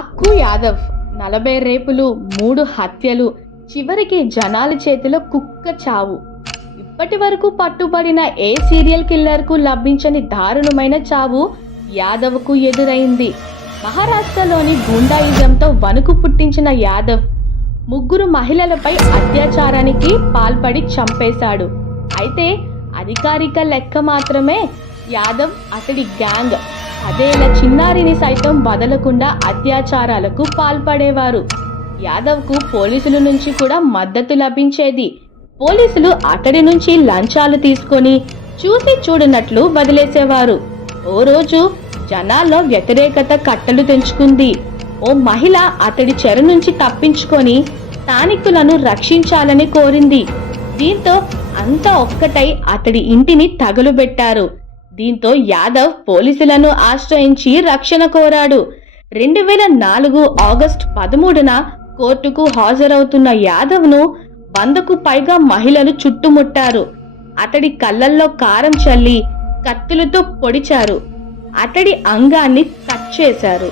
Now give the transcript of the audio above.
అక్కు యాదవ్ 40 రేపులు, 3 హత్యలు, చివరికి జనాల చేతిలో కుక్క చావు. ఇప్పటి వరకు పట్టుబడిన ఏ సీరియల్ కిల్లర్కు లభించని దారుణమైన చావు యాదవ్కు ఎదురైంది. మహారాష్ట్రలోని గూండాయిజంతో వణుకు పుట్టించిన యాదవ్ 3 మహిళలపై అత్యాచారానికి పాల్పడి చంపేశాడు. అయితే అధికారిక లెక్క మాత్రమే యాదవ్, అతడి గ్యాంగ్ 10 ఏళ్ల చిన్నారిని సైతం వదలకుండా అత్యాచారాలకు పాల్పడేవారు. యాదవ్కు పోలీసుల నుంచి కూడా మద్దతు లభించేది. పోలీసులు అతడి నుంచి లంచాలు తీసుకొని చూసి చూడనట్లు వదిలేసేవారు. ఓ రోజు జనాల్లో వ్యతిరేకత కట్టలు తెంచుకుంది. ఓ మహిళ అతడి చెర నుంచి తప్పించుకొని స్థానికులను రక్షించాలని కోరింది. దీంతో అంతా ఒక్కటై అతడి ఇంటిని తగులుబెట్టారు. దీంతో యాదవ్ పోలీసులను ఆశ్రయించి రక్షణ కోరాడు. 2004 ఆగస్టు 13న కోర్టుకు హాజరవుతున్న యాదవ్ను 100కు పైగా మహిళలు చుట్టుముట్టారు. అతడి కళ్ళల్లో కారం చల్లి కత్తులతో పొడిచారు. అతడి అంగాన్ని కట్ చేశారు.